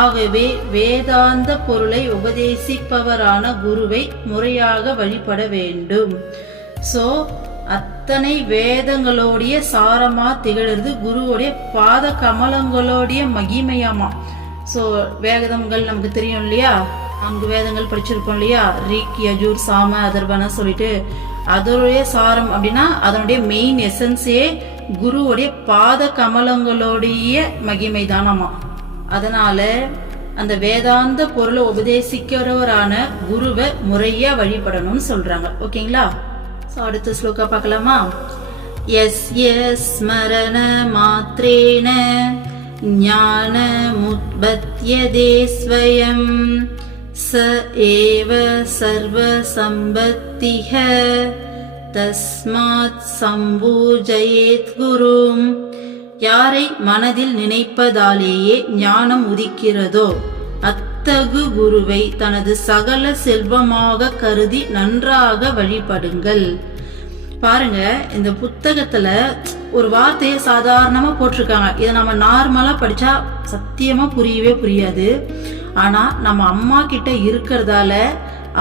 ஆகவே வேதாந்த பொருளை உபதேசிப்பவரான குருவை முறையாக வழிபட வேண்டும். சோ அத்தனை வேதங்களோடைய சாரமா திகழறது குருவோடைய பாத கமலங்களோடைய மகிமையாமா. சோ வேதங்கள் நமக்கு தெரியும் இல்லையா? 4 வேதங்கள் படிச்சிருப்போம் இல்லையா, ரிக், யஜூர், சாம, அதர்வன சொல்லிட்டு. அதோடைய சாரம் அப்படின்னா அதனுடைய மெயின் எசன்ஸே குருவுடைய பாத கமலங்களுடைய மகிமை தானமா. அதனால அந்த வேதாந்த பொருளை உபதேசிக்கிறவரான குருவை முறையா வழிபடணும்னு சொல்றாங்க. ஓகேங்களா? அடுத்த ஸ்லோகா பார்க்கலாமா? யஸ்ய ஸ்மரண மாத்ரேன ஞானமுத்பத்யதே ஸ்வயம் ச ஏவ சர்வ சம்பத்திஹ தஸ்மாத் சம்பூஜயேத் குரும். யாரை மனதில் நினைப்பதாலேயே ஞானம் உதிக்கிறதோ அத்தகு குருவை தனது சகல செல்வமாக கருதி நன்றாக வழிபடுங்கள். பாருங்க, இந்த புத்தகத்துல ஒரு வார்த்தையை சாதாரணமா போட்டிருக்காங்க. இதை நம்ம நார்மலா படிச்சா சத்தியமா புரியவே புரியாது. ஆனா நம்ம அம்மா கிட்ட இருக்கிறதால,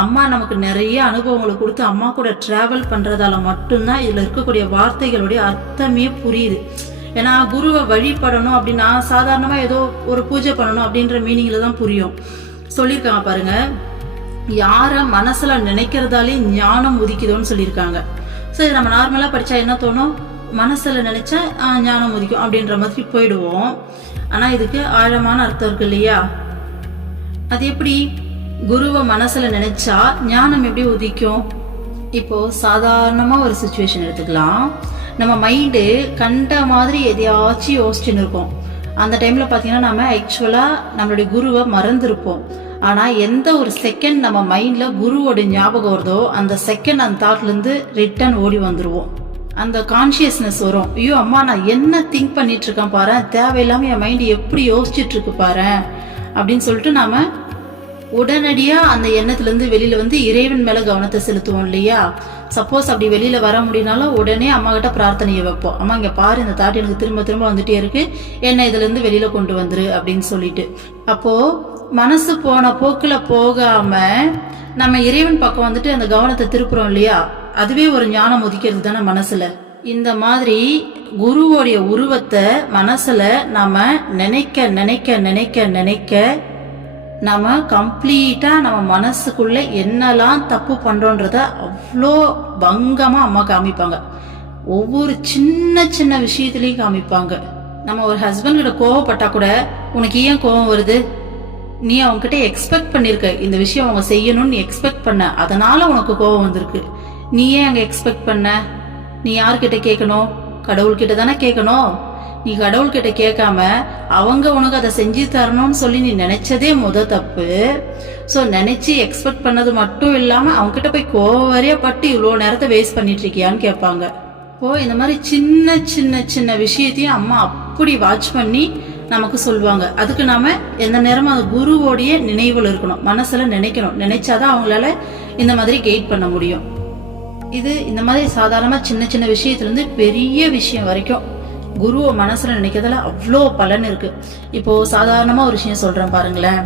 அம்மா நமக்கு நிறைய அனுபவங்களை கொடுத்து அம்மா கூட டிராவல் பண்றதால மட்டும்தான் இதுல இருக்கக்கூடிய வார்த்தைகளுடைய அர்த்தமே புரியுது. ஏன்னா குருவை வழிபடணும் அப்படின்னா சாதாரணமா ஏதோ ஒரு பூஜை பண்ணணும் அப்படின்ற மீனிங்ல தான் புரியும். சொல்லியிருக்காங்க பாருங்க, யார மனசுல நினைக்கிறதாலே ஞானம் உதிக்குதோன்னு சொல்லியிருக்காங்க. சரி, நம்ம நார்மலா படிச்சா என்ன தோணும்? மனசுல நினைச்சா ஞானம் உதிக்கும் அப்படின்ற மாதிரி போயிடுவோம். ஆனா இதுக்கு ஆழமான அர்த்தம் இருக்கு இல்லையா? அது எப்படி? குருவை மனசுல நினைச்சா ஞானம் எப்படி உதிக்கும்? இப்போ சாதாரணமா ஒரு சிச்சுவேஷன் எடுத்துக்கலாம். நம்ம மைண்டு கண்ட மாதிரி எதையாச்சும் யோசிச்சுன்னு இருக்கோம். அந்த டைம்ல பாத்தீங்கன்னா நம்ம ஆக்சுவலா நம்மளுடைய குருவை மறந்துருப்போம். ஆனா எந்த ஒரு செகண்ட் நம்ம மைண்ட்ல குருவோட ஞாபகம் வருதோ அந்த செகண்ட் அந்த தாட்ல இருந்து ரிட்டர்ன் ஓடி வந்துருவோம். அந்த கான்சியஸ்னஸ் வரும். ஐயோ அம்மா, நான் என்ன திங்க் பண்ணிட்டு இருக்கேன் பாரு, தேவையில்லாம என் மைண்ட் எப்படி யோசிச்சுட்டு இருக்கு பாரு அப்படின்னு சொல்லிட்டு நாம உடனடியா அந்த எண்ணத்துல இருந்து வெளியில வந்து இறைவன் மேல கவனத்தை செலுத்துவோம் இல்லையா? சப்போஸ் அப்படி வெளியில வர முடியினாலும் உடனே அம்மா கிட்ட பிரார்த்தனையை வைப்போம். அம்மா இங்க பாரு, இந்த தாட் எனக்கு திரும்ப திரும்ப வந்துட்டே இருக்கு, என்ன இதுல இருந்து வெளியில கொண்டு வந்துரு அப்படின்னு சொல்லிட்டு. அப்போ மனசு போன போக்குல போகாம நம்ம இறைவன் பக்கம் வந்துட்டு அந்த கவனத்தை திருப்புறோம் இல்லையா? அதுவே ஒரு ஞானம் உதிக்கிறது தானே மனசுல. இந்த மாதிரி குருவோடைய உருவத்தை மனசுல நாம நினைக்க நினைக்க நினைக்க நினைக்க நம்ம கம்ப்ளீட்டா நம்ம மனசுக்குள்ள என்னெல்லாம் தப்பு பண்றோன்றத அவ்வளோ பங்கமா அம்மா காமிப்பாங்க. ஒவ்வொரு சின்ன சின்ன விஷயத்திலையும் காமிப்பாங்க. நம்ம ஒரு ஹஸ்பண்ட் கிட்ட கோவப்பட்டா கூட, உனக்கு ஏன் கோவம் வருது? நீ அவங்க கிட்ட எக்ஸ்பெக்ட் பண்ணிருக்க, இந்த விஷயம் அவங்க செய்யணும்னு நீ எக்ஸ்பெக்ட் பண்ண, அதனால உனக்கு கோவம் வந்திருக்கு. நீ ஏன் அங்க எக்ஸ்பெக்ட் பண்ண? நீ யார்கிட்ட கேட்கணும்? கடவுள்கிட்ட தானே கேட்கணும். நீ கடவுள்கிட்ட கேட்காம அவங்க உனக்கு அதை செஞ்சு தரணும்னு சொல்லி நீ நினைச்சதே தப்பு. ஸோ நினைச்சு எக்ஸ்பெக்ட் பண்ணது மட்டும் இல்லாம அவங்க கிட்ட போய் கோவரையா பட்டு இவ்வளோ நேரத்தை வேஸ்ட் பண்ணிட்டு இருக்கியான்னு கேட்பாங்க. இப்போ இந்த மாதிரி சின்ன சின்ன சின்ன விஷயத்தையும் அம்மா அப்படி வாட்ச் பண்ணி நமக்கு சொல்லுவாங்க. அதுக்கு நாம எந்த நேரமும் அந்த குருவோடைய நினைவுல இருக்கணும், மனசுல நினைக்கணும். நினைச்சாதான் அவங்களால இந்த மாதிரி கைட் பண்ண முடியும். இது இந்த மாதிரி சாதாரணமா சின்ன சின்ன விஷயத்துல இருந்து பெரிய விஷயம் வரைக்கும் குருவை மனசுல நினைக்கிறதுல அவ்வளோ பலன் இருக்கு. இப்போ சாதாரணமா ஒரு விஷயம் சொல்றேன் பாருங்களேன்.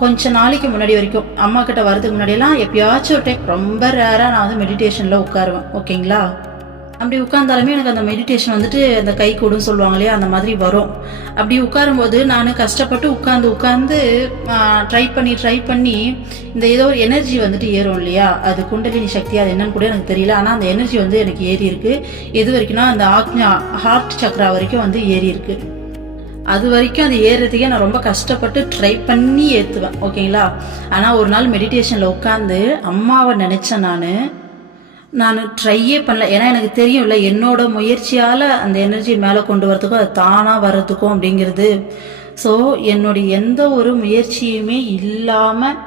கொஞ்ச நாளைக்கு முன்னாடி வரைக்கும் அம்மா கிட்ட வரதுக்கு முன்னாடியெல்லாம் எப்பயாச்சும் ஒரு டைம் ரொம்ப ரேரா நான் வந்து மெடிடேஷன்ல உட்காருவேன். ஓகேங்களா? அப்படி உட்கார்ந்தாலுமே எனக்கு அந்த மெடிடேஷன் வந்துட்டு அந்த கை கூடுன்னு சொல்லுவாங்க இல்லையா, அந்த மாதிரி வரும். அப்படி உட்காரும்போது நான் கஷ்டப்பட்டு உட்கார்ந்து ட்ரை பண்ணி இந்த ஏதோ ஒரு எனர்ஜி வந்துட்டு ஏறும் இல்லையா, அது குண்டலினி சக்தி, அது என்னன்னு கூட எனக்கு தெரியல. ஆனால் அந்த எனர்ஜி வந்து எனக்கு ஏறி இருக்கு. எது வரைக்கும்னா அந்த ஹார்ட் சக்ரா வரைக்கும் வந்து ஏறி இருக்கு. அது வரைக்கும் அது ஏறுறதுக்கே நான் ரொம்ப கஷ்டப்பட்டு ட்ரை பண்ணி ஏற்றுவேன். ஓகேங்களா? ஆனால் ஒரு நாள் மெடிடேஷனில் உட்காந்து அம்மாவை நினச்சேன். நான் ட்ரையே பண்ணல. ஏன்னா எனக்கு தெரியும்ல, என்னோட முயற்சியால் அந்த எனர்ஜி மேலே கொண்டு வரதுக்கும் அது தானாக வர்றதுக்கும் அப்படிங்கிறது. ஸோ என்னுடைய எந்த ஒரு முயற்சியுமே இல்லாமல்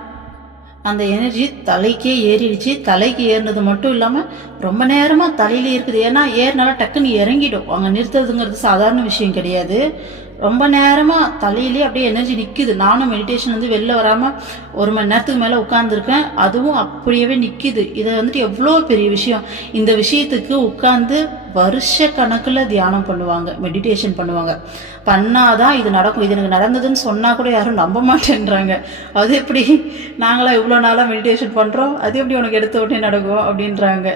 அந்த எனர்ஜி தலைக்கே ஏறிடுச்சு. தலைக்கு ஏறினது மட்டும் இல்லாமல் ரொம்ப நேரமாக தலையில இருக்குது. ஏன்னா ஏறினால டக்குன்னு இறங்கிடும். அங்கே நிறுத்துறதுங்கிறது சாதாரண விஷயம் கிடையாது. ரொம்ப நேரமாக தலையிலே அப்படியே எனர்ஜி நிற்குது. நானும் மெடிடேஷன் வந்து வெளில வராமல் 1 மணி நேரத்துக்கு மேலே உட்காந்துருக்கேன். அதுவும் அப்படியே நிற்கிது. இதை வந்துட்டு எவ்வளோ பெரிய விஷயம். இந்த விஷயத்துக்கு உட்காந்து வருஷ கணக்கில் தியானம் பண்ணுவாங்க, மெடிடேஷன் பண்ணுவாங்க. பண்ணாதான் இது நடக்கும். இது எனக்கு நடந்ததுன்னு சொன்னால் கூட யாரும் நம்ப மாட்டேன்றாங்க. அது எப்படி, நாங்களாம் இவ்வளோ நாளாக மெடிடேஷன் பண்ணுறோம், அது எப்படி உனக்கு எடுத்த உடனே நடக்கும் அப்படின்றாங்க.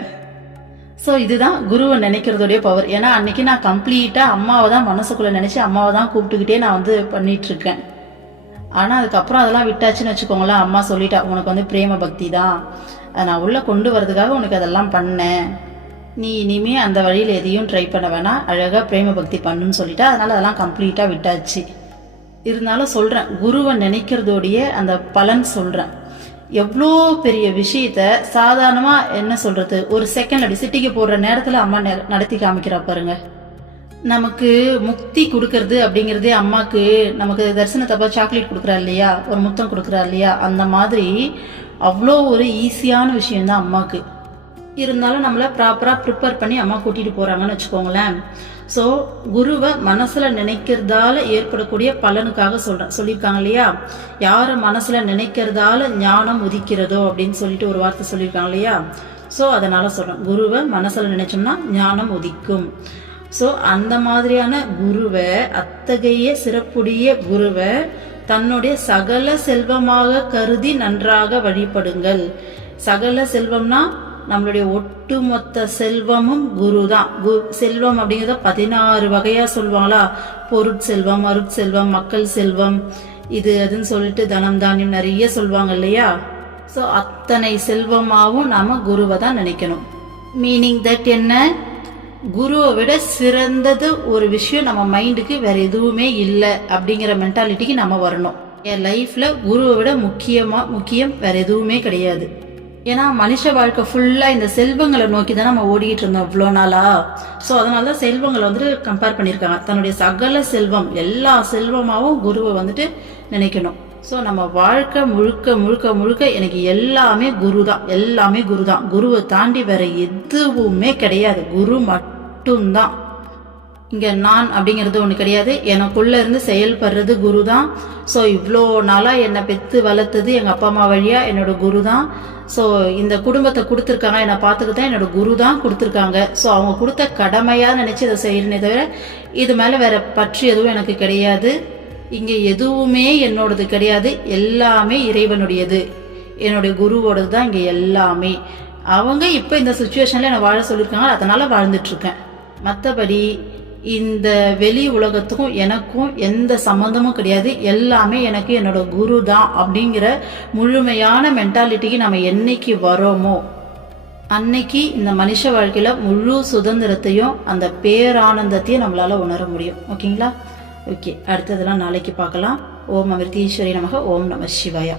ஸோ இதுதான் குருவை நினைக்கிறதுடைய பவர். ஏன்னா அன்னைக்கு நான் கம்ப்ளீட்டாக அம்மாவை தான் மனசுக்குள்ளே நினச்சி அம்மாவை தான் கூப்பிட்டுக்கிட்டே நான் வந்து பண்ணிகிட்ருக்கேன். ஆனால் அதுக்கப்புறம் அதெல்லாம் விட்டாச்சுன்னு வச்சுக்கோங்களேன். அம்மா சொல்லிட்டா, உனக்கு வந்து பிரேம பக்தி தான், நான் உள்ளே கொண்டு வரதுக்காக உனக்கு அதெல்லாம் பண்ணேன், நீ இனிமே அந்த வழியில் எதையும் ட்ரை பண்ண வேணாம், அழகாக பிரேம பக்தி பண்ணுன்னு சொல்லிட்டா. அதனால் அதெல்லாம் கம்ப்ளீட்டாக விட்டாச்சு. இருந்தாலும் சொல்கிறேன், குருவை நினைக்கிறதோடைய அந்த பலன் சொல்கிறேன். எவ்வளோ பெரிய விஷயத்த சாதாரணமாக என்ன சொல்கிறது, ஒரு செகண்ட் அப்படி சிட்டிக்கு போடுற நேரத்தில் அம்மா நடத்தி காமிக்கிறா பாருங்க. நமக்கு முக்தி கொடுக்கறது அப்படிங்கிறதே அம்மாக்கு, நமக்கு தரிசனத்தப்ப சாக்லேட் கொடுக்குறா இல்லையா, ஒரு முத்தம் கொடுக்குறா இல்லையா, அந்த மாதிரி அவ்வளோ ஒரு ஈஸியான விஷயம்தான் அம்மாவுக்கு. இருந்தாலும் நம்மளை ப்ராப்பராக ப்ரிப்பேர் பண்ணி அம்மா கூட்டிகிட்டு போகிறாங்கன்னு வச்சுக்கோங்களேன். ஸோ குருவை மனசில் நினைக்கிறதால ஏற்படக்கூடிய பலனுக்காக சொல்லியிருக்காங்க இல்லையா, யாரை மனசில் நினைக்கிறதால ஞானம் உதிக்கிறதோ அப்படின்னு சொல்லிட்டு ஒரு வார்த்தை சொல்லியிருக்காங்க இல்லையா. ஸோ அதனால் சொல்கிறேன், குருவை மனசில் நினைச்சோம்னா ஞானம் உதிக்கும். ஸோ அந்த மாதிரியான குருவை, அத்தகைய சிறப்புடைய குருவை தன்னுடைய சகல செல்வமாக கருதி நன்றாக வழிபடுங்கள். சகல செல்வம்னா நம்மளுடைய ஒட்டுமொத்த செல்வமும் குரு தான். செல்வம் அப்படிங்கிறத 16 வகையா சொல்லுவாங்களா, பொருட்செல்வம், அருட்செல்வம், மக்கள் செல்வம், இது அதுன்னு சொல்லிட்டு தனம் தானியம் நிறைய சொல்லுவாங்க இல்லையா. ஸோ அத்தனை செல்வமாகவும் நாம குருவை தான் நினைக்கணும். மீனிங் தட் என்ன, குருவை விட சிறந்தது ஒரு விஷயம் நம்ம மைண்டுக்கு வேற எதுவுமே இல்லை அப்படிங்கிற மென்டாலிட்டிக்கு நம்ம வரணும். என் லைஃப்ல குருவை விட முக்கியம் வேற எதுவுமே கிடையாது. ஏன்னா மனுஷ வாழ்க்கை ஃபுல்லா இந்த செல்வங்களை நோக்கி தான் நம்ம ஓடிக்கிட்டு இருந்தோம் இவ்வளோ நாளா. ஸோ அதனாலதான் செல்வங்களை வந்துட்டு கம்பேர் பண்ணியிருக்காங்க. தன்னுடைய சகல செல்வம், எல்லா செல்வமாவும் குருவை வந்துட்டு நினைக்கணும். ஸோ நம்ம வாழ்க்கை முழுக்க முழுக்க முழுக்க எனக்கு எல்லாமே குரு தான், எல்லாமே குரு தான். குருவை தாண்டி வேற எதுவுமே கிடையாது, குரு மட்டும்தான். இங்க நான் அப்படிங்கிறது ஒண்ணு கிடையாது, எனக்குள்ள இருந்து செயல்படுறது குரு தான். ஸோ இவ்வளோ நாளா என்னை பெத்து வளர்த்தது எங்க அப்பா அம்மா வழியா என்னோட குரு தான். ஸோ இந்த குடும்பத்தை கொடுத்துருக்காங்க, என்னை பார்த்துக்கிட்டா என்னோட குரு தான் கொடுத்துருக்காங்க. ஸோ அவங்க கொடுத்த கடமையா நினைச்சு இதை செய்யறேனே தவிர இது மேல வேற பற்று எதுவும் எனக்கு கிடையாது. இங்க எதுவுமே என்னோடது கிடையாது, எல்லாமே இறைவனுடையது, என்னுடைய குருவோடது தான் இங்க எல்லாமே. அவங்க இப்ப இந்த சுச்சுவேஷன்ல என்னை வாழ சொல்லியிருக்காங்க, அதனால வாழ்ந்துட்டு இருக்கேன். மற்றபடி இந்த வெளி உலகத்துக்கும் எனக்கும் எந்த சம்மந்தமும் கிடையாது, எல்லாமே எனக்கு என்னோட குரு தான் அப்படிங்கிற முழுமையான மென்டாலிட்டிக்கு நம்ம என்னைக்கு வரோமோ அன்னைக்கு இந்த மனுஷ வாழ்க்கையில முழு சுதந்திரத்தையும் அந்த பேரானந்தத்தையும் நம்மளால உணர முடியும். ஓகேங்களா? ஓகே, அடுத்ததெல்லாம் நாளைக்கு பார்க்கலாம். ஓம் அமிர்தீஸ்வரி நமக. ஓம் நம சிவாயா.